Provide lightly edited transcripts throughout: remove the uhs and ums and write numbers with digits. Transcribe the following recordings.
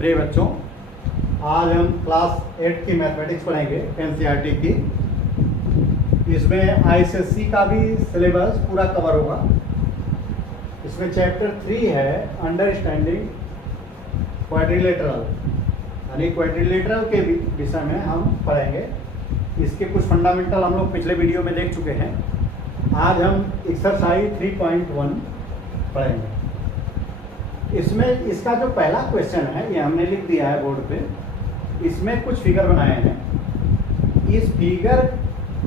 प्रिय बच्चों, आज हम क्लास 8 की मैथमेटिक्स पढ़ेंगे एनसीईआरटी की। इसमें आईसीएसई का भी सिलेबस पूरा कवर होगा। इसमें चैप्टर 3 है अंडरस्टैंडिंग क्वाड्रिलेटरल, यानी क्वाड्रिलेटरल के विषय में हम पढ़ेंगे। इसके कुछ फंडामेंटल हम लोग पिछले वीडियो में देख चुके हैं। आज हम एक्सरसाइज 3.1 पढ़ेंगे। इसमें इसका जो पहला क्वेश्चन है ये हमने लिख दिया है बोर्ड पे। इसमें कुछ फिगर बनाए हैं। इस फिगर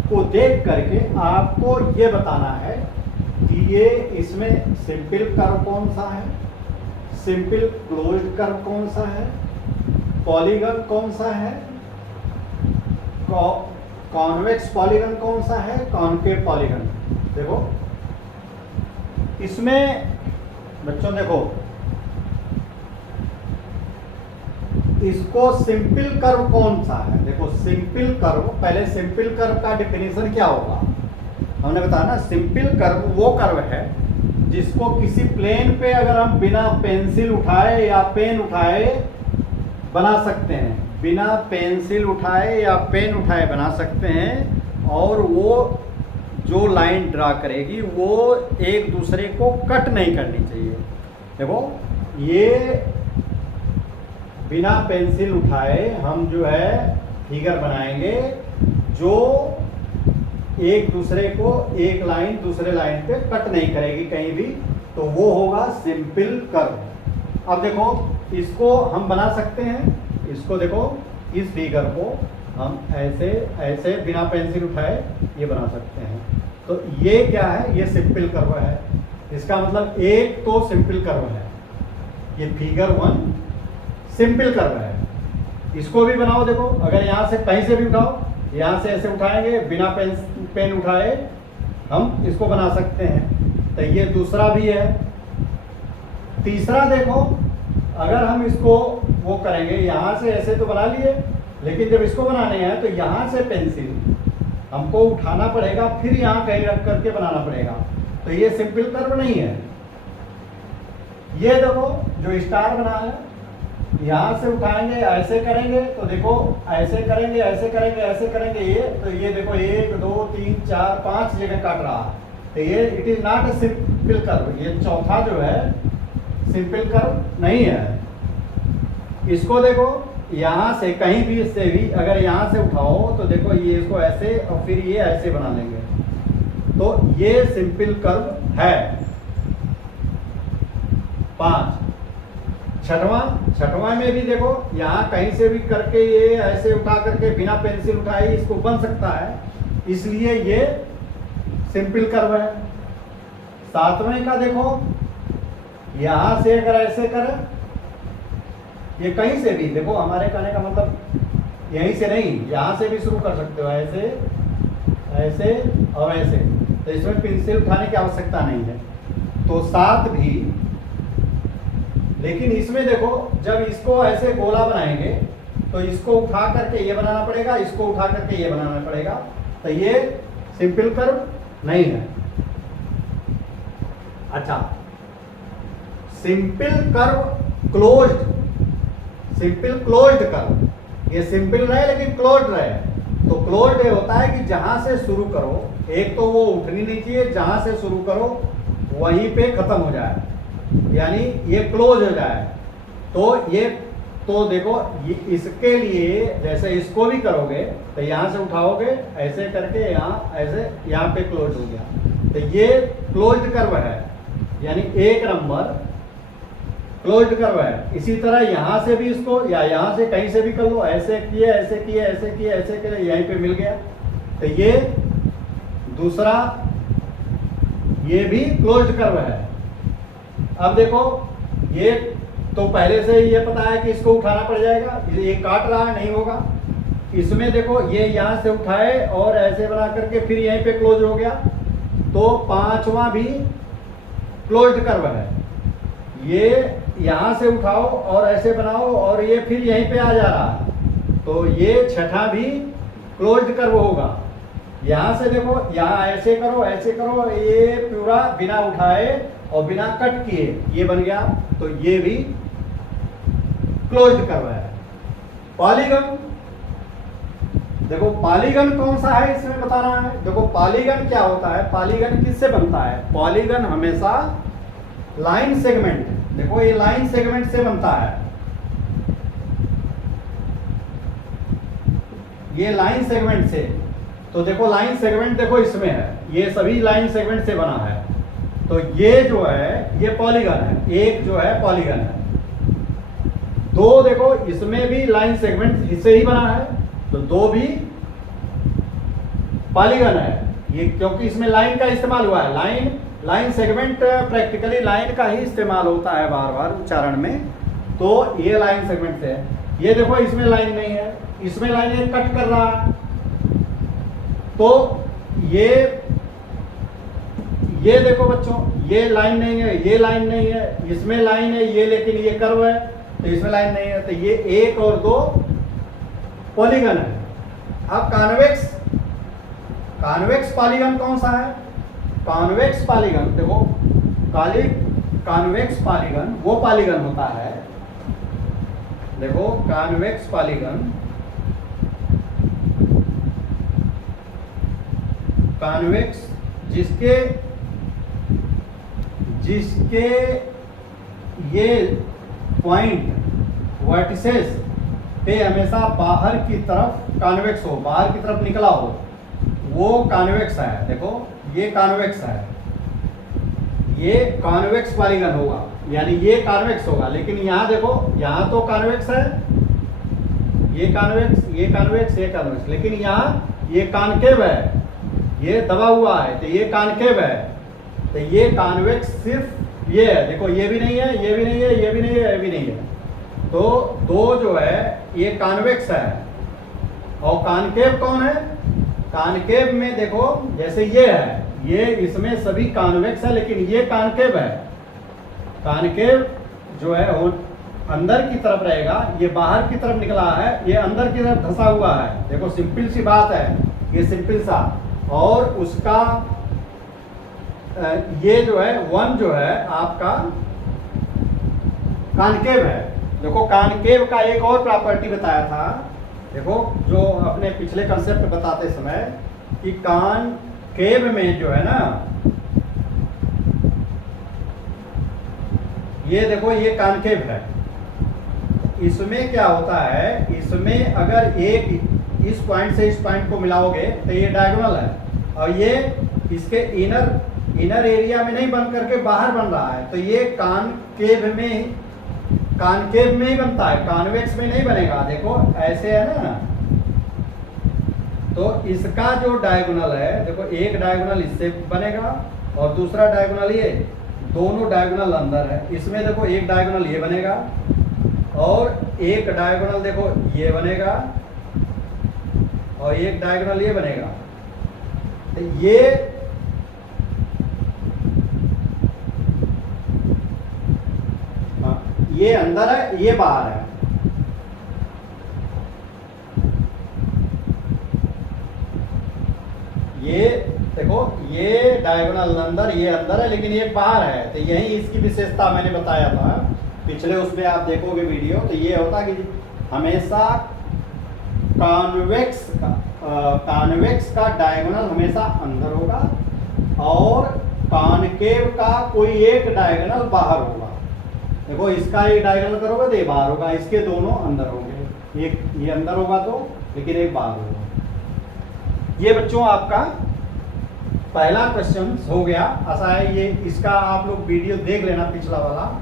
को देख करके आपको ये बताना है कि ये इसमें सिंपल कर्व कौन सा है, सिंपल क्लोज्ड कर्व कौन सा है, पॉलीगन कौन सा है, कॉन्वेक्स पॉलीगन कौन सा है, कॉनकेव पॉलीगन। देखो इसमें बच्चों देखो, इसको सिंपल कर्व कौन सा है। देखो सिंपल कर्व, पहले सिंपल कर्व का डेफिनेशन क्या होगा हमने बताया ना। सिंपल कर्व वो कर्व है जिसको किसी प्लेन पे अगर हम बिना पेंसिल उठाए या पेन उठाए बना सकते हैं, बिना पेंसिल उठाए या पेन उठाए बना सकते हैं, और वो जो लाइन ड्रा करेगी वो एक दूसरे को कट नहीं करनी चाहिए। देखो ये बिना पेंसिल उठाए हम जो है फिगर बनाएंगे जो एक दूसरे को एक लाइन दूसरे लाइन पे कट नहीं करेगी कहीं भी, तो वो होगा सिंपल कर्व। अब देखो इसको हम बना सकते हैं। इसको देखो, इस फिगर को हम ऐसे ऐसे बिना पेंसिल उठाए ये बना सकते हैं। तो ये क्या है, ये सिंपल कर्व है। इसका मतलब एक तो सिंपल कर्व है, ये फिगर 1 सिंपल कर्व है। इसको भी बनाओ। देखो अगर यहाँ से कहीं से भी उठाओ, यहाँ से ऐसे उठाएंगे बिना पेन उठाए हम इसको बना सकते हैं। तो ये दूसरा भी है। तीसरा देखो, अगर हम इसको वो करेंगे, यहाँ से ऐसे तो बना लिए, लेकिन जब इसको बनाने हैं तो यहाँ से पेंसिल हमको उठाना पड़ेगा, फिर यहाँ कहीं रख करके बनाना पड़ेगा। तो ये सिंपल कर्व नहीं है। ये देखो जो स्टार बना है, यहाँ से उठाएंगे ऐसे करेंगे तो देखो ऐसे करेंगे ऐसे करेंगे ऐसे करेंगे, ये तो ये देखो 1 2 3 4 5 जगह काट रहा है। तो ये it is not a simple curve. ये चौथा जो है सिंपल कर्व नहीं है। इसको देखो यहाँ से कहीं भी से भी अगर यहाँ से उठाओ तो देखो ये इसको ऐसे और फिर ये ऐसे बना लेंगे, तो ये सिंपल कर्व है। 5 छठवां में भी देखो, यहाँ कहीं से भी करके ये ऐसे उठा करके बिना पेंसिल उठाए इसको बन सकता है, इसलिए ये सिंपल कर्व है। 7वें का देखो, यहाँ से अगर ऐसे करें, ये कहीं से भी देखो, हमारे कहने का मतलब यहीं से नहीं, यहाँ से भी शुरू कर सकते हो, ऐसे ऐसे और ऐसे। तो इसमें पेंसिल उठाने की आवश्यकता नहीं है। तो 7 भी। लेकिन इसमें देखो जब इसको ऐसे गोला बनाएंगे तो इसको उठा करके ये बनाना पड़ेगा, इसको उठा करके ये बनाना पड़ेगा। तो ये सिंपल कर्व नहीं है। अच्छा, simple curve closed, simple closed curve, ये सिंपल रहे लेकिन क्लोज्ड रहे। तो क्लोज्ड होता है कि जहां से शुरू करो, एक तो वो उठनी नहीं चाहिए, जहां से शुरू करो वहीं पे खत्म हो जाए, यानी ये क्लोज हो जाए। तो ये तो देखो ये इसके लिए जैसे इसको भी करोगे तो यहाँ से उठाओगे ऐसे करके यहाँ ऐसे यहाँ पे क्लोज हो गया। तो ये क्लोज्ड कर्व है, यानी 1 नंबर क्लोज्ड कर्व है। इसी तरह यहाँ से भी इसको या यहाँ से कहीं से भी कर लो, ऐसे किए ऐसे किए ऐसे किए ऐसे किए, यहीं पे मिल गया। तो ये दूसरा, ये भी क्लोज्ड कर्व है। अब देखो ये तो पहले से ये पता है कि इसको उठाना पड़ जाएगा, ये काट रहा है, नहीं होगा। इसमें देखो ये यहाँ से उठाए और ऐसे बना करके फिर यहीं पे क्लोज हो गया। तो 5वां भी क्लोज्ड कर्व है। ये यहाँ से उठाओ और ऐसे बनाओ और ये फिर यहीं पे आ जा रहा है, तो ये 6ठा भी क्लोज्ड कर्व होगा। यहाँ से देखो, यहाँ ऐसे करो ऐसे करो, ये पूरा बिना उठाए और बिना कट किए ये बन गया। तो ये भी क्लोज्ड कर्व है। पॉलीगन, देखो पॉलीगन कौन सा है इसमें बताना है। देखो पॉलीगन क्या होता है, पॉलीगन किससे बनता है, पॉलीगन हमेशा लाइन सेगमेंट, देखो ये लाइन सेगमेंट से बनता है, ये लाइन सेगमेंट से। तो देखो लाइन सेगमेंट देखो इसमें है, ये सभी लाइन सेगमेंट से बना है। तो ये जो है ये पॉलीगन है, एक जो है पॉलीगन है। दो देखो इसमें भी लाइन सेगमेंट से ही बना है, तो दो भी पॉलीगन है ये, क्योंकि इसमें लाइन का इस्तेमाल हुआ है। लाइन सेगमेंट प्रैक्टिकली लाइन का ही इस्तेमाल होता है बार बार उच्चारण में। तो ये लाइन सेगमेंट से है। ये देखो इसमें लाइन नहीं है, इसमें लाइन ये कट कर रहा है। तो ये देखो बच्चों, ये लाइन नहीं है, ये लाइन नहीं है, इसमें लाइन है ये, लेकिन ये कर्व है तो इसमें लाइन नहीं है। तो ये एक और दो पॉलीगन है। अब कॉन्वेक्स पॉलीगन कौन सा है, कॉन्वेक्स पॉलीगन देखो, कॉन्वेक्स पॉलीगन वो पॉलीगन होता है, देखो कॉन्वेक्स पॉलीगन, कॉन्वेक्स जिसके ये पॉइंट वर्टिसेस पे हमेशा बाहर की तरफ कॉन्वेक्स हो, बाहर की तरफ निकला हो, वो कॉन्वेक्स है। देखो ये कॉन्वेक्स है, ये कॉन्वेक्स पॉलीगन होगा, यानी ये कॉन्वेक्स होगा। लेकिन यहाँ देखो, यहाँ तो कॉन्वेक्स है, ये कॉन्वेक्स, ये कॉन्वेक्स, ये कॉन्वेक्स, लेकिन यहाँ ये कॉनकेव है, ये दबा हुआ है, तो ये कॉनकेव है। तो ये कॉन्वेक्स सिर्फ ये है, देखो ये भी नहीं है, ये भी नहीं है, ये भी नहीं है, ये भी नहीं है। तो दो जो है ये कॉन्वेक्स है। और कॉनकेव कौन है, कॉनकेव में देखो जैसे ये है, ये इसमें सभी कॉन्वेक्स है, लेकिन ये कॉनकेव है। कॉनकेव जो है वो अंदर की तरफ रहेगा, ये बाहर की तरफ निकला है, ये अंदर की तरफ धंसा हुआ है। देखो सिंपल सी बात है, ये सिंपल सा। और उसका ये जो है वन जो है आपका कॉनकेव है। देखो कॉनकेव का एक और प्रॉपर्टी बताया था, देखो जो अपने पिछले कंसेप्ट बताते समय, कि कॉनकेव में जो है ना, ये देखो ये कॉनकेव है, इसमें क्या होता है, इसमें अगर एक इस पॉइंट से इस पॉइंट को मिलाओगे तो ये डायगोनल है, और ये इसके इनर एरिया में नहीं बन करके बाहर बन रहा है। तो ये कॉनकेव में ही बनता है, कॉन्वेक्स में नहीं बनेगा। देखो ऐसे है ना, तो इसका जो डायगोनल है, देखो एक डायगोनल इससे बनेगा और दूसरा डायगोनल ये, दोनों डायगोनल अंदर है। इसमें देखो एक डायगोनल ये बनेगा और एक डायगोनल देखो ये बनेगा और एक डायगोनल ये बनेगा। तो ये अंदर है, ये बाहर है। ये देखो ये डायगोनल अंदर, ये अंदर है, लेकिन ये बाहर है। तो यही इसकी विशेषता मैंने बताया था पिछले, उसमें आप देखोगे वीडियो। तो ये होता है कि हमेशा कॉन्वेक्स का डायगोनल हमेशा अंदर होगा और कॉनकेव का कोई एक डायगोनल बाहर होगा। देखो इसका एक डायगोनल करोगे तो ये बाहर होगा, इसके दोनों अंदर होंगे, एक ये अंदर होगा तो, लेकिन एक बाहर होगा। ये बच्चों आपका पहला क्वेश्चन हो गया। आशा है ये इसका आप लोग वीडियो देख लेना पिछला वाला,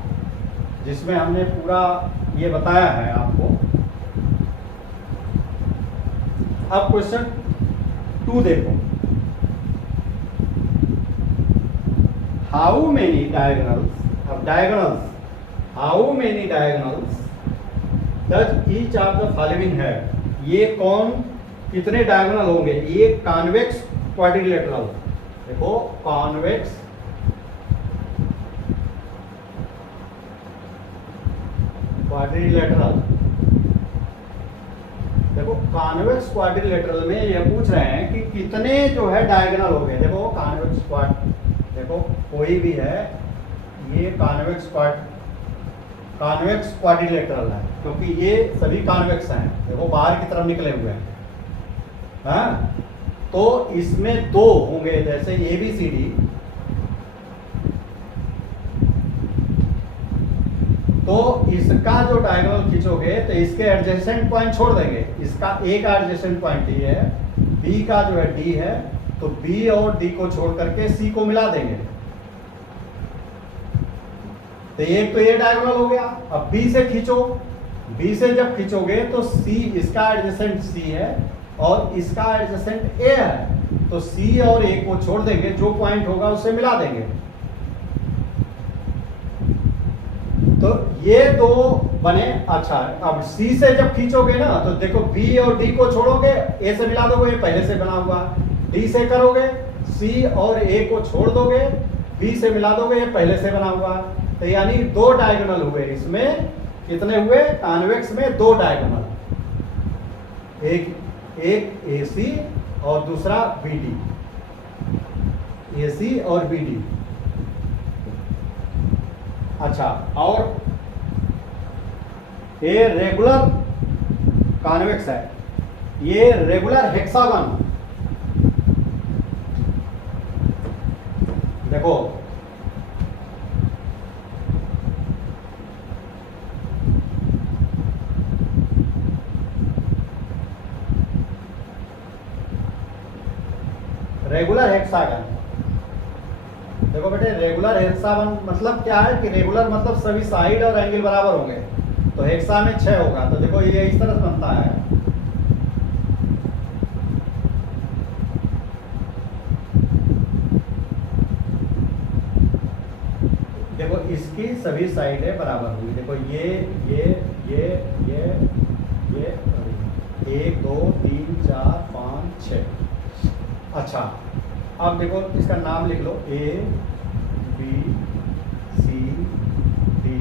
जिसमें हमने पूरा ये बताया है आपको। अब क्वेश्चन 2 देखो, हाउ मेनी डायगोनल्स, अब diagonals, how many diagonals does each of the following है, ये कौन कितने डायगोनल होंगे। ये कॉन्वेक्स क्वाड्रिलेटरल, देखो कॉन्वेक्स क्वाड्रिलेटरल, देखो कॉन्वेक्स क्वाड्रिलेटरल में ये पूछ रहे हैं कि कितने जो है डायगोनल हो गए। देखो कॉन्वेक्स क्वाड, देखो कोई भी है, ये कॉन्वेक्स क्वाड्रिलेटरल है, क्योंकि ये सभी कॉन्वेक्स हैं, देखो बाहर की तरफ निकले हुए हैं। हाँ, तो इसमें दो होंगे, जैसे ए बी सी डी, तो इसका जो डायगोनल खींचोगे तो इसके एडजेसेंट पॉइंट छोड़ देंगे। इसका एक एडजेसेंट पॉइंट ये है, बी का जो है डी है, तो बी और डी को छोड़ करके सी को मिला देंगे। तो एक तो ये डायगोनल हो गया। अब बी से खींचो, बी से जब खींचोगे तो सी, इसका एडजेसेंट सी है और इसका एडजेसेंट ए है, तो सी और ए को छोड़ देंगे, जो पॉइंट होगा उससे मिला देंगे। तो ये दो बने। अच्छा, अब सी से जब खींचोगे ना तो देखो बी और डी को छोड़ोगे, ए से मिला दोगे, ये पहले से बना हुआ। डी से करोगे, सी और ए को छोड़ दोगे, बी से मिला दोगे, ये पहले से बना हुआ। तो यानी दो डायगोनल हुए इसमें। कितने हुए? कॉन्वेक्स में दो डायगोनल, एक ए सी और दूसरा बी डी, ए सी और बी डी। अच्छा, और ये रेगुलर कॉन्वेक्स है, ये रेगुलर हेक्सागन। देखो रेगुलर हेक्सागन, देखो बेटे रेगुलर हेक्सागन मतलब क्या है कि रेगुलर मतलब सभी साइड और एंगल बराबर होंगे, तो हेक्सा में 6 होगा। तो देखो ये इस तरह से बनता है। देखो इसकी सभी साइडें बराबर हुई। देखो ये 1 2 3 4 5 6। अच्छा, अब देखो इसका नाम लिख लो, A B C D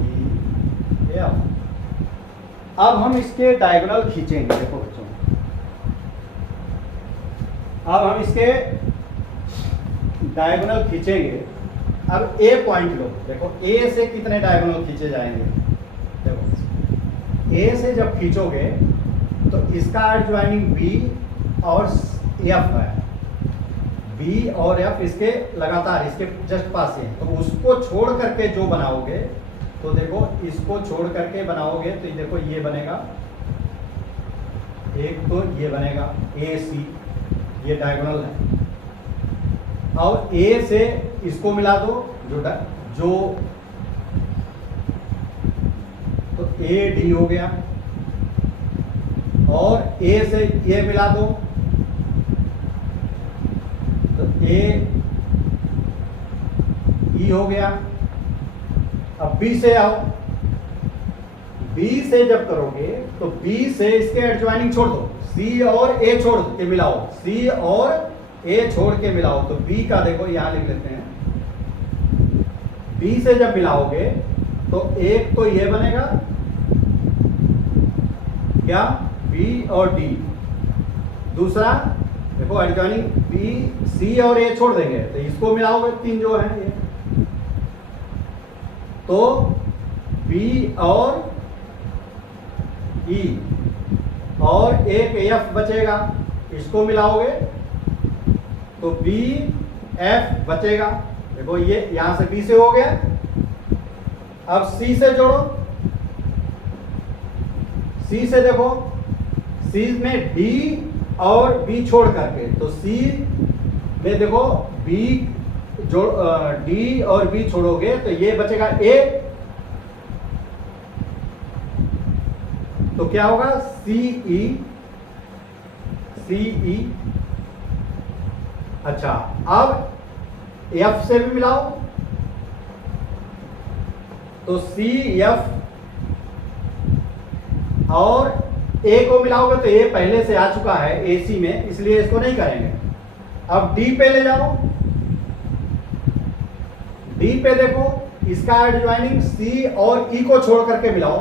E F. अब हम इसके डायगोनल खींचेंगे। देखो बच्चों, अब हम इसके डायगोनल खींचेंगे। अब ए पॉइंट लो, देखो ए से कितने डायगोनल खींचे जाएंगे। देखो ए से जब खींचोगे तो इसका एडजॉइनिंग बी और एफ है, बी और एफ इसके लगातार इसके जस्ट पास है, तो उसको छोड़ करके जो बनाओगे, तो देखो इसको छोड़ करके बनाओगे तो देखो ये बनेगा, एक तो ये बनेगा ए सी, ये डायगोनल है। और ए से इसको मिला दो, जो तो ए डी हो गया, और ए से ये मिला दो तो ए ई हो गया। अब बी से आओ, बी से जब करोगे तो बी से इसके एडजॉइनिंग छोड़ दो, सी और ए छोड़ के मिलाओ, सी और ए छोड़ के मिलाओ। तो बी का देखो यहां लिख लेते हैं, बी से जब मिलाओगे तो एक तो ये बनेगा क्या, बी और डी। दूसरा देखो एडजॉइनिंग बी सी और ए छोड़ देंगे तो इसको मिलाओगे, तीन जो है ये, तो बी और ई और एक एफ बचेगा, इसको मिलाओगे तो बी एफ बचेगा। देखो ये यहां से बी से हो गया। अब सी से जोड़ो, सी से देखो, सी में डी और बी छोड़ करके, तो सी में देखो बी जोड़, डी और बी छोड़ोगे तो ये बचेगा ए, तो क्या होगा सी ई। अच्छा, अब एफ से भी मिलाओ तो सी एफ, और ए को मिलाओगे तो ए पहले से आ चुका है ए सी में, इसलिए इसको नहीं करेंगे। अब डी पे ले जाओ, डी पे देखो इसका एडजॉइनिंग सी और ई को छोड़ करके मिलाओ,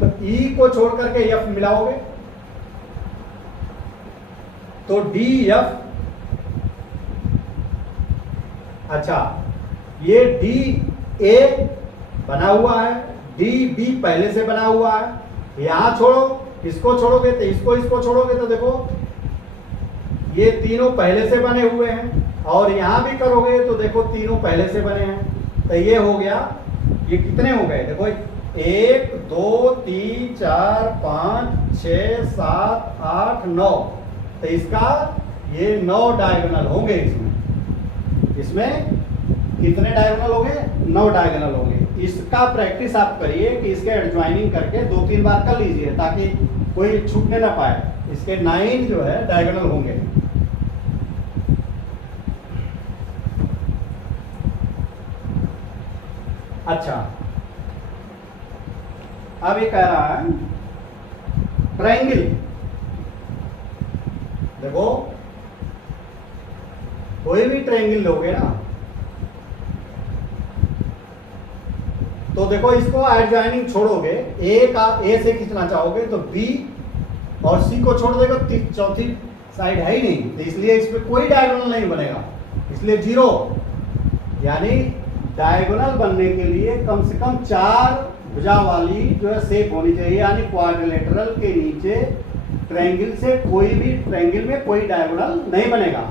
तो ई को छोड़ करके एफ मिलाओगे तो डी एफ। अच्छा, ये डी ए बना हुआ है, डी बी पहले से बना हुआ है। यहां छोड़ो, इसको छोड़ोगे तो इसको छोड़ोगे तो देखो ये तीनों पहले से बने हुए हैं, और यहां भी करोगे तो देखो तीनों पहले से बने हैं। तो ये हो गया, ये कितने हो गए देखो, 1 2 3 4 5 6 7 8 9। तो इसका ये 9 डायगोनल होंगे। इसमें कितने डायगोनल होंगे? 9 डायगोनल होंगे। इसका प्रैक्टिस आप करिए कि इसके एडजॉइनिंग करके 2-3 बार कर लीजिए ताकि कोई छूटने ना पाए। इसके 9 जो है डायगोनल होंगे। अच्छा, अब ये कह रहा है ट्रायंगल। देखो कोई भी ट्रायंगल लोगे ना तो देखो इसको एडजॉइनिंग छोड़ोगे, ए से खींचना चाहोगे तो बी और सी को छोड़ देगा, चौथी साइड है ही नहीं, तो इसलिए इसमें कोई डायगोनल नहीं बनेगा, इसलिए 0। यानी डायगोनल बनने के लिए कम से कम 4 भुजा वाली जो है शेप होनी चाहिए। यानी क्वाड्रिलेटरल के नीचे ट्रायंगल से कोई भी ट्रायंगल में कोई डायगोनल नहीं बनेगा।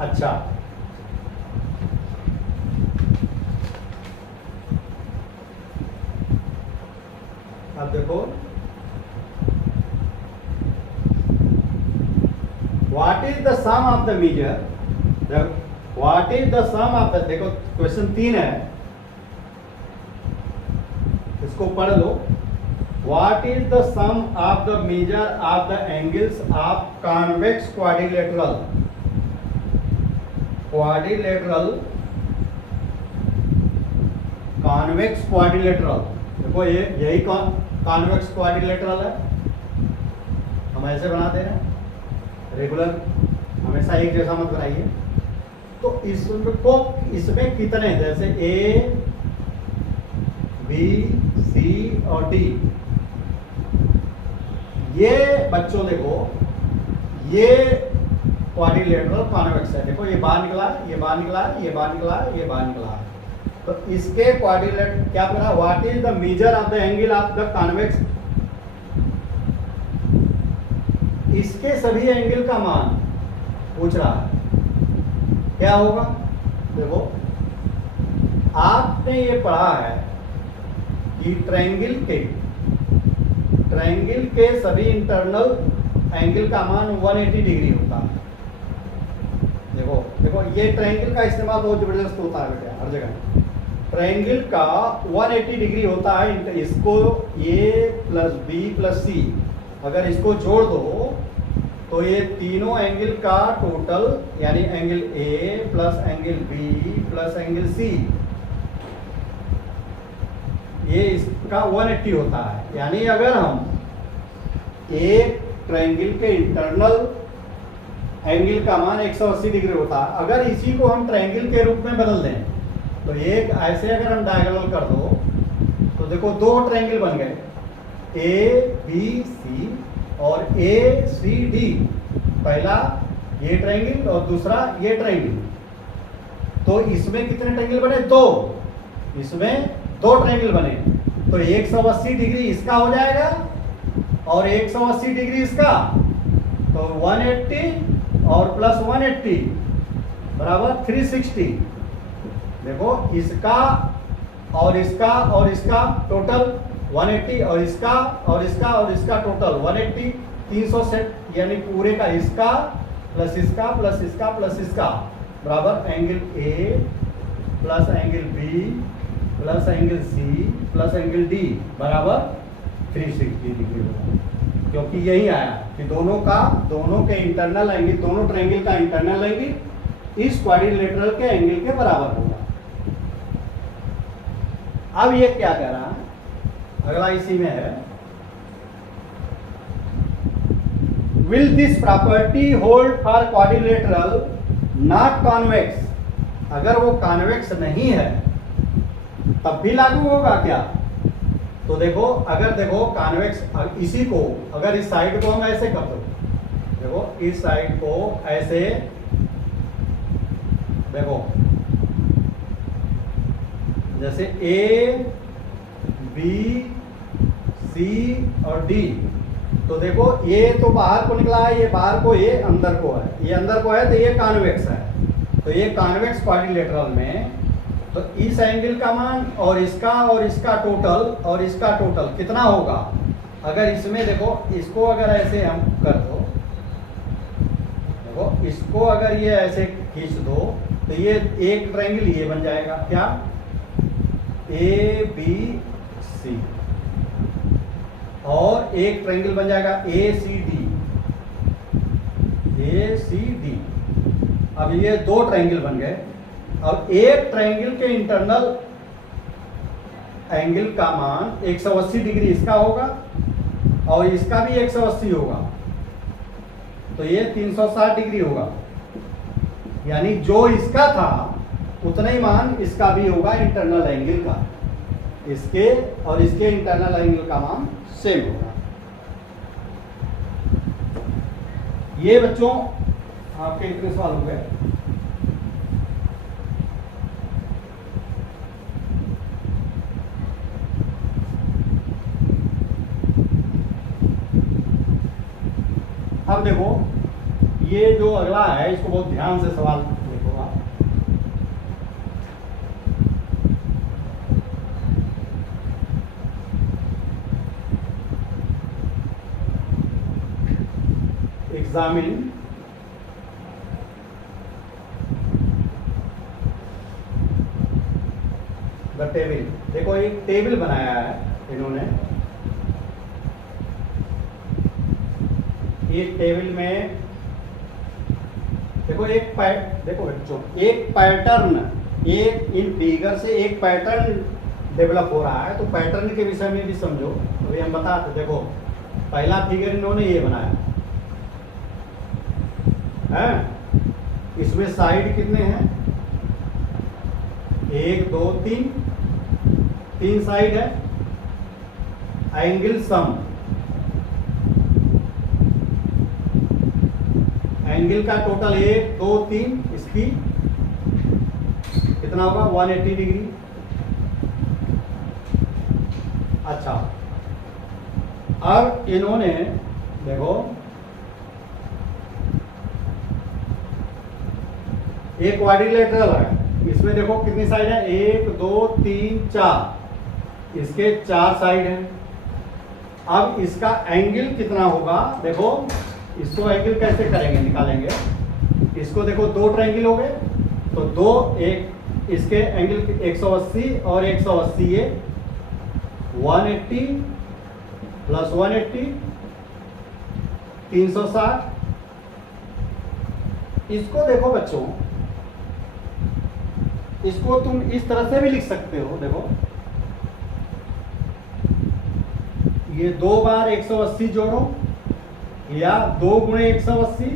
अच्छा, अब देखो what is the sum of the measure, what is the sum of the, देखो क्वेश्चन 3 है, इसको पढ़ लो। What is the sum of the measure of the angles of convex quadrilateral, convex quadrilateral. देखो ये यही कॉन्वेक्स क्वाड्रिलेटरल है, हम ऐसे बनाते हैं रेगुलर, हमेशा एक जैसा मत बनाइए। तो इसमें कितने, जैसे ए बी सी और डी, ये बच्चों देखो ये क्वाड्रिलेटरल कॉन्वेक्स है। देखो ये बाहर निकला, ये बाहर निकला, ये बाहर निकला, ये बाहर निकला। तो इसके क्वाड्रिलेटरल क्या बोला, what is the measure of the angle of the convex, इसके सभी एंगल का मान पूछ रहा है, क्या होगा। देखो आपने ये पढ़ा है कि ट्रायंगल के सभी इंटरनल एंगल का मान 180 डिग्री होता है। देखो ये ट्रायंगल का इस्तेमाल बहुत जबरदस्त होता है बेटा हर जगह। ट्रायंगल का 180 डिग्री होता है। इसको ए प्लस बी प्लस सी अगर इसको जोड़ दो तो ये तीनों एंगल का टोटल, यानी angle A plus angle B plus angle C, ये इसका 180 होता है। यानी अगर हम एक ट्रायंगल के इंटरनल एंगल का मान 180 डिग्री होता है, अगर इसी को हम ट्रायंगल के रूप में बदल दें तो एक ऐसे अगर हम डायगोनल कर दो तो देखो 2 ट्रायंगल बन गए, ए बी सी और ए सी डी। पहला ये ट्रायंगल और दूसरा ये ट्रायंगल। तो इसमें कितने ट्रायंगल बने? 2। इसमें 2 ट्रायंगल बने। तो 180 डिग्री इसका हो जाएगा और 180 डिग्री इसका, तो 180 और प्लस 180 बराबर 360। देखो इसका और इसका और इसका टोटल 180 और इसका और इसका और इसका टोटल 180, 360, यानी पूरे का इसका प्लस इसका प्लस इसका प्लस इसका बराबर angle A plus angle B plus angle C plus angle D बराबर 360 डिग्री होगा। क्योंकि यही आया कि दोनों के इंटरनल एंगल, दोनों ट्रायंगल का इंटरनल एंगल इस क्वाड्रिलेटरल के एंगल के बराबर होगा। अब ये क्या कह रहा है, अगला इसी में है, will this property hold for quadrilateral not convex, अगर वो कॉन्वेक्स नहीं है तब भी लागू होगा क्या। तो देखो अगर देखो कॉन्वेक्स, इसी को अगर इस साइड को हम ऐसे कर दो, देखो इस साइड को ऐसे, देखो जैसे ए बी सी और डी, तो देखो ये तो बाहर को निकला है, ये बाहर को, ये अंदर को है, ये अंदर को है, तो ये कॉन्वेक्स है। तो ये कॉन्वेक्स क्वाड्रिलेटरल में तो इस एंगल का मान और इसका टोटल कितना होगा? अगर इसमें देखो, इसको अगर ऐसे हम कर दो, देखो इसको अगर ये ऐसे खींच दो तो ये एक ट्रायंगल ये बन जाएगा, क्या? ए बी सी, और एक ट्रायंगल बन जाएगा ए सी डी। अब ये दो ट्रायंगल बन गए। अब एक ट्रायंगल के इंटरनल एंगल का मान 180 डिग्री इसका होगा और इसका भी 180 होगा, तो ये 360 डिग्री होगा। यानी जो इसका था उतना ही मान इसका भी होगा इंटरनल एंगल का, इसके और इसके इंटरनल एंगल का मान सेम होगा। ये बच्चों आपके इतने सवाल हो गए। अब देखो ये जो अगला है इसको बहुत ध्यान से सवाल देखो आप। Examine the table. देखो एक टेबल बनाया है इन्होंने, इस टेबल में देखो देखो बच्चों एक पैटर्न, एक इन फिगर से एक पैटर्न डेवलप हो रहा है, तो पैटर्न के विषय में भी समझो। तो हम बताते, देखो पहला फिगर इन्होंने ये बनाया है, इसमें साइड कितने हैं? 1 2 3 साइड है। एंगल सम, एंगल का टोटल 1 2 3, इसकी कितना होगा? 180 डिग्री। अच्छा, अब इन्होंने देखो एक क्वाड्रिलेटरल है, इसमें देखो कितनी साइड है? 1 2 3 4, इसके 4 साइड हैं। अब इसका एंगल कितना होगा? देखो इसको एंगल कैसे करेंगे, निकालेंगे। इसको देखो दो ट्रायंगल हो गए, तो दो, एक इसके एंगल 180 और 180, ये 180 प्लस 180 360। इसको देखो बच्चों, इसको तुम इस तरह से भी लिख सकते हो। देखो ये 2 बार 180 जोड़ो, या 2 गुणे 180।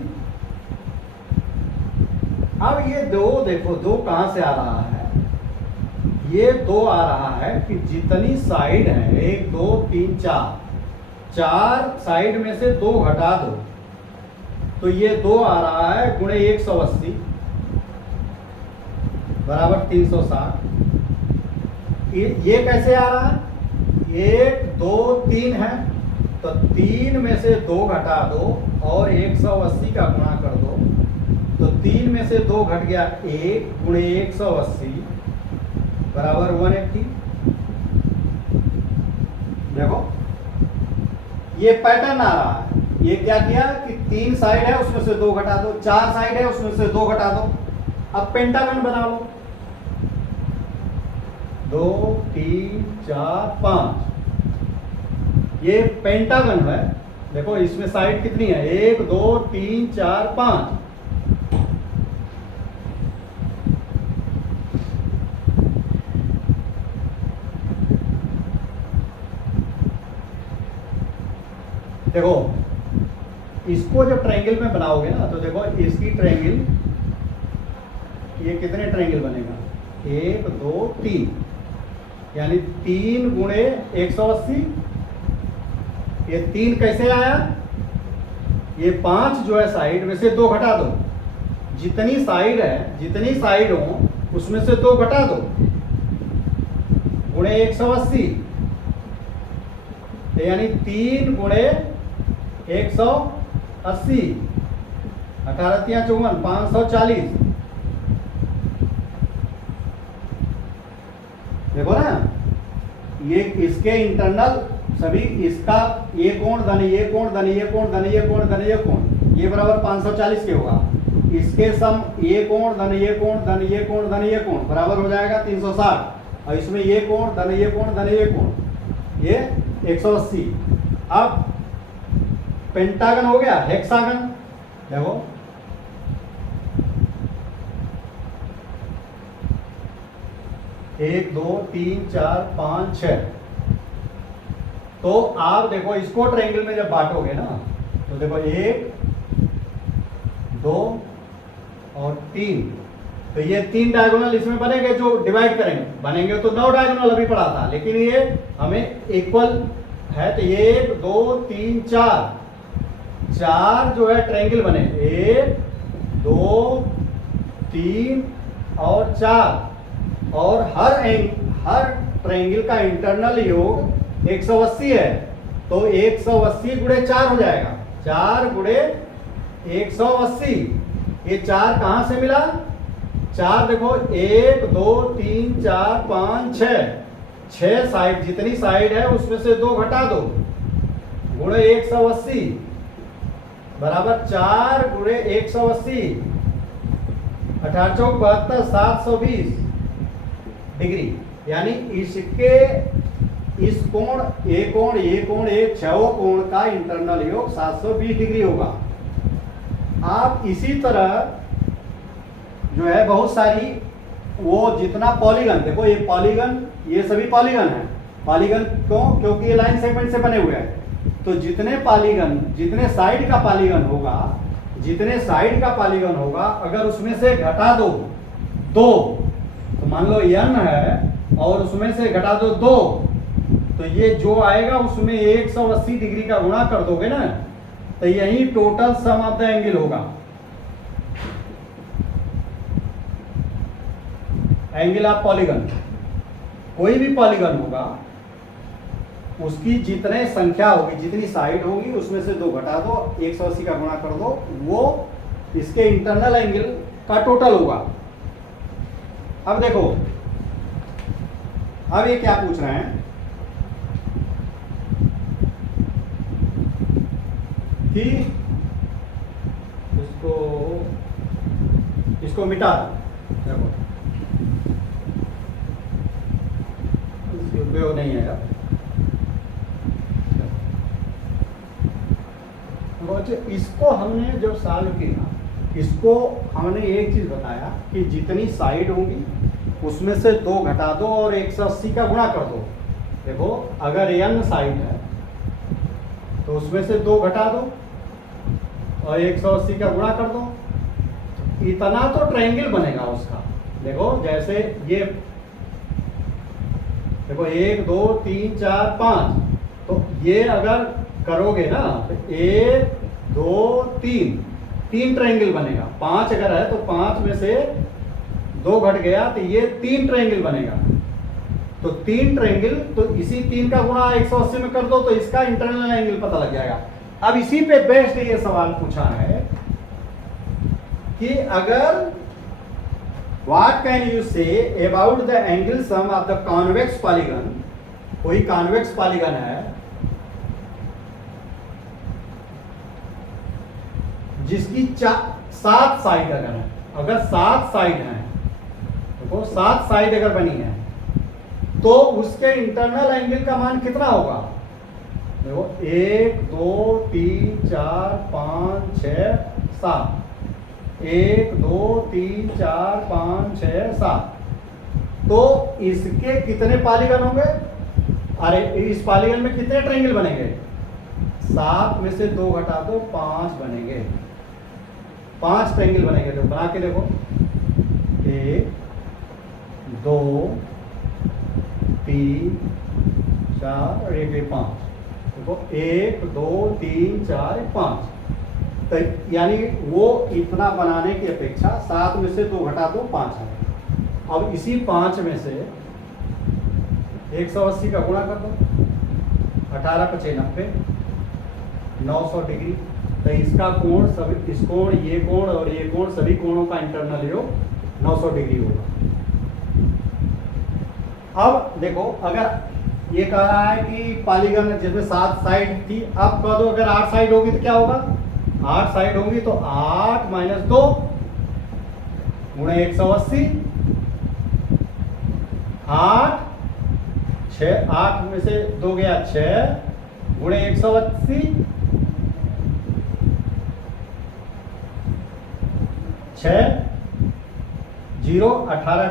अब ये 2 देखो, 2 कहां से आ रहा है? ये 2 आ रहा है कि जितनी साइड है 1 2 3 4 साइड में से 2 घटा दो, तो ये 2 आ रहा है गुणे 180 बराबर 360। ये कैसे आ रहा है? 1 2 3 है, तो 3 में से 2 घटा दो और 180 का गुणा कर दो, तो 3 में से 2 घट गया, 1 गुणे 180 बराबर 180। देखो ये पैटर्न आ रहा है। ये क्या किया कि 3 साइड है उसमें से 2 घटा दो, 4 साइड है उसमें से 2 घटा दो। अब पेंटागन बना लो, 2 3 4 5, ये पेंटागन है। देखो इसमें साइड कितनी है? 1 2 3 4 5। देखो इसको जब ट्रायंगल में बनाओगे ना, तो देखो इसकी ट्रायंगल, ये कितने ट्रायंगल बनेगा? 1 2 3, यानी 3 गुणे 180। ये 3 कैसे आया? ये 5 जो है साइड में से 2 घटा दो, जितनी साइड है, जितनी साइड हो उसमें से 2 घटा दो, गुणे 180, यानी 3 गुणे 180, 18 तिया 54, 540। देखो ना, ये इसके इंटरनल सभी, इसका ये कोण धन ये कोण धन ये कोण धन ये कोण धन ये कोण, ये बराबर 540 के होगा। इसके सम ये कोण धन ये कोण धन ये कोण धन ये कोण बराबर हो जाएगा 360, और इसमें ये कोण धन ये कोण धन ये कोण, ये 180। अब पेंटागन हो गया, हेक्सागन देखो, एक दो तीन चार पाँच छः। तो आप देखो इसको ट्रायंगल में जब बांटोगे ना, तो देखो 1 2 और 3, तो ये 3 डायगोनल इसमें बनेंगे जो डिवाइड करेंगे, बनेंगे तो 9 डायगोनल अभी पड़ा था, लेकिन ये हमें इक्वल है, तो ये 1 2 3 4 जो है ट्रायंगल बने, 1 2 3 और 4, और हर ट्रायंगल का इंटरनल योग 180 है, तो 180 गुणे 4 हो जाएगा, 4 गुणे 180। ये 4 कहां से मिला? 4 देखो 1 2 3 4 5 6 साइड, जितनी साइड है उसमें से 2 घटा दो, गुणे 180 बराबर 4 गुणे 180, 18 चौक 72, 720 डिग्री। यानी इसके इस कोण ये कोण एक छो कोण का इंटरनल योग 720 डिग्री होगा। आप इसी तरह जो है बहुत सारी वो जितना पॉलीगन, देखो ये पॉलीगन, ये सभी पॉलीगन है। पॉलीगन क्यों? क्योंकि ये लाइन सेगमेंट से बने हुए हैं। तो जितने पॉलीगन, जितने साइड का पॉलीगन होगा, जितने साइड का पॉलीगन होगा, अगर उसमें से घटा दो 2, तो मान लो n है और उसमें से घटा दो 2, तो ये जो आएगा उसमें 180 डिग्री का गुणा कर दोगे ना, तो यही total sum of the angle होगा। एंगल ऑफ पॉलीगन, कोई भी पॉलीगन होगा उसकी जितने संख्या होगी, जितनी साइड होगी, उसमें से 2 घटा दो, 180 का गुणा कर दो, वो इसके इंटरनल एंगल का टोटल होगा। अब देखो, अब ये क्या पूछ रहे हैं कि इसको मिटा दो। देखो इसकी उपयोग नहीं है यार। इसको हमने जो सॉल्व किया, इसको हमने एक चीज बताया कि जितनी साइड होंगी उसमें से 2 घटा दो और 180 का गुणा कर दो। देखो अगर n साइड है तो उसमें से 2 घटा दो और 180 का गुणा कर दो, इतना तो ट्रायंगल बनेगा उसका। देखो जैसे ये देखो 1 2 3 4 5, तो ये अगर करोगे ना तो 1 2 3 ट्रायंगल बनेगा। 5 अगर है तो 5 में से 2 घट गया तो ये 3 ट्रायंगल बनेगा। तो 3 ट्रायंगल, तो इसी 3 का गुणा 180 में कर दो तो इसका इंटरनल एंगल पता लग जाएगा। अब इसी पे बेस्ड ये सवाल पूछा है कि अगर what can you say about the angle sum of the convex polygon, कोई कॉन्वेक्स पॉलीगन है जिसकी 7 साइड अगर है, अगर 7 साइड है, देखो 7 साइड अगर बनी है तो उसके इंटरनल एंगल का मान कितना होगा? देखो 1 2 3 4 5 6 7, 1 2 3 4 5 6 7। तो इसके कितने पॉलीगन होंगे? अरे इस पॉलीगन में कितने ट्रायंगल बनेंगे? 7 में से 2 घटा दो, 5 बनेंगे। 5 ट्रायंगल बनेंगे। तो बना के देखो, 1 2 3 4 और 1 5। देखो 1 2 3 4 5। तो यानी वो इतना बनाने की अपेक्षा 7 में से 2 घटा दो, 5 है। अब इसी 5 में से 180 का गुणा कर दो, 18 × 6 90, 900 डिग्री। तो इसका कोण सभी, इस कोण, ये कोण और ये कोण, सभी कोणों का इंटरनल योग 900 डिग्री होगा। अब देखो, अगर ये कह रहा है कि पॉलीगन जिसमें 7 साइड थी, अब कह दो अगर 8 साइड होगी तो क्या होगा, 8 साइड होगी तो 8 - 2 गुणे 180, 8 6, 8 में से 2 गया 6 गुणे 180, 6 0 18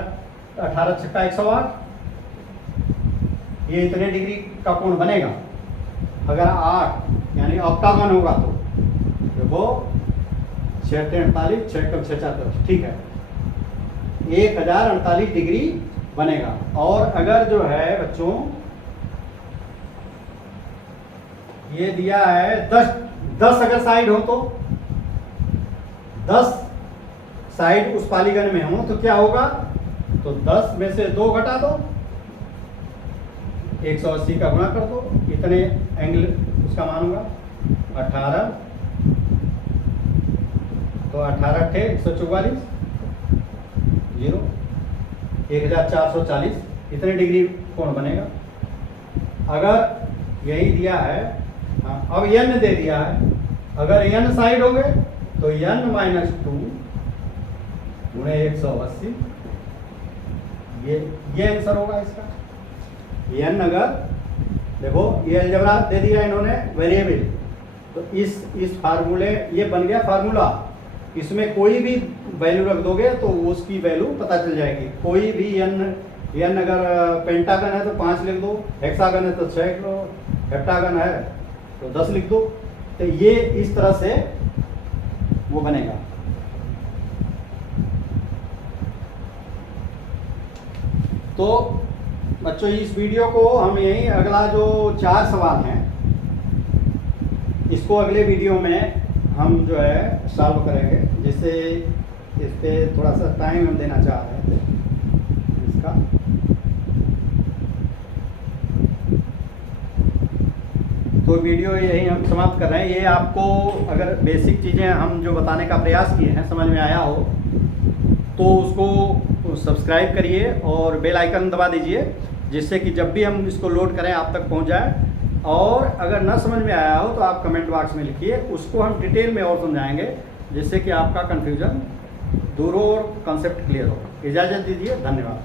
18 छक्का 108, ये इतने डिग्री का कोण बनेगा। अगर 8 यानी ऑक्टागन होगा तो देखो 6 × 48, 6 × 6 = ठीक है, 1048 डिग्री बनेगा। और अगर जो है बच्चों ये दिया है 10 अगर साइड हो तो 10 साइड उस पॉलीगन में हो तो क्या होगा, तो 10 में से 2 घटा दो, 180 का गुणा कर दो, इतने एंगल उसका मान होगा 18, तो 18 × 144 0 1440, इतने डिग्री कोण बनेगा। अगर यही दिया है, अब n दे दिया है, अगर n साइड हो गए तो n - 2 गुणे 180, ये आंसर होगा इसका। n अगर देखो ये अलजेब्रा दे दिया इन्होंने वेरिएबल, तो इस फार्मूले, ये बन गया फार्मूला, इसमें कोई भी वैल्यू रख दोगे तो उसकी वैल्यू पता चल जाएगी। कोई भी n अगर पेंटागन है तो 5 लिख दो, हेक्सागन है तो 6 लिख दो, हेप्टागन है तो 10 लिख दो। तो ये इस तरह से वो बनेगा। तो बच्चों इस वीडियो को हम यही, अगला जो 4 सवाल हैं इसको अगले वीडियो में हम जो है सॉल्व करेंगे, जिससे इस पर थोड़ा सा टाइम हम देना चाह रहे थे इसका। तो वीडियो यही हम समाप्त कर रहे हैं। ये आपको अगर बेसिक चीज़ें हम जो बताने का प्रयास किए हैं समझ में आया हो तो उसको सब्सक्राइब करिए और बेल आइकन दबा दीजिए, जिससे कि जब भी हम इसको लोड करें आप तक पहुंच जाए। और अगर ना समझ में आया हो तो आप कमेंट बॉक्स में लिखिए, उसको हम डिटेल में और समझाएंगे, जिससे कि आपका कन्फ्यूजन दूर हो और कॉन्सेप्ट क्लियर हो। इजाज़त दीजिए, धन्यवाद।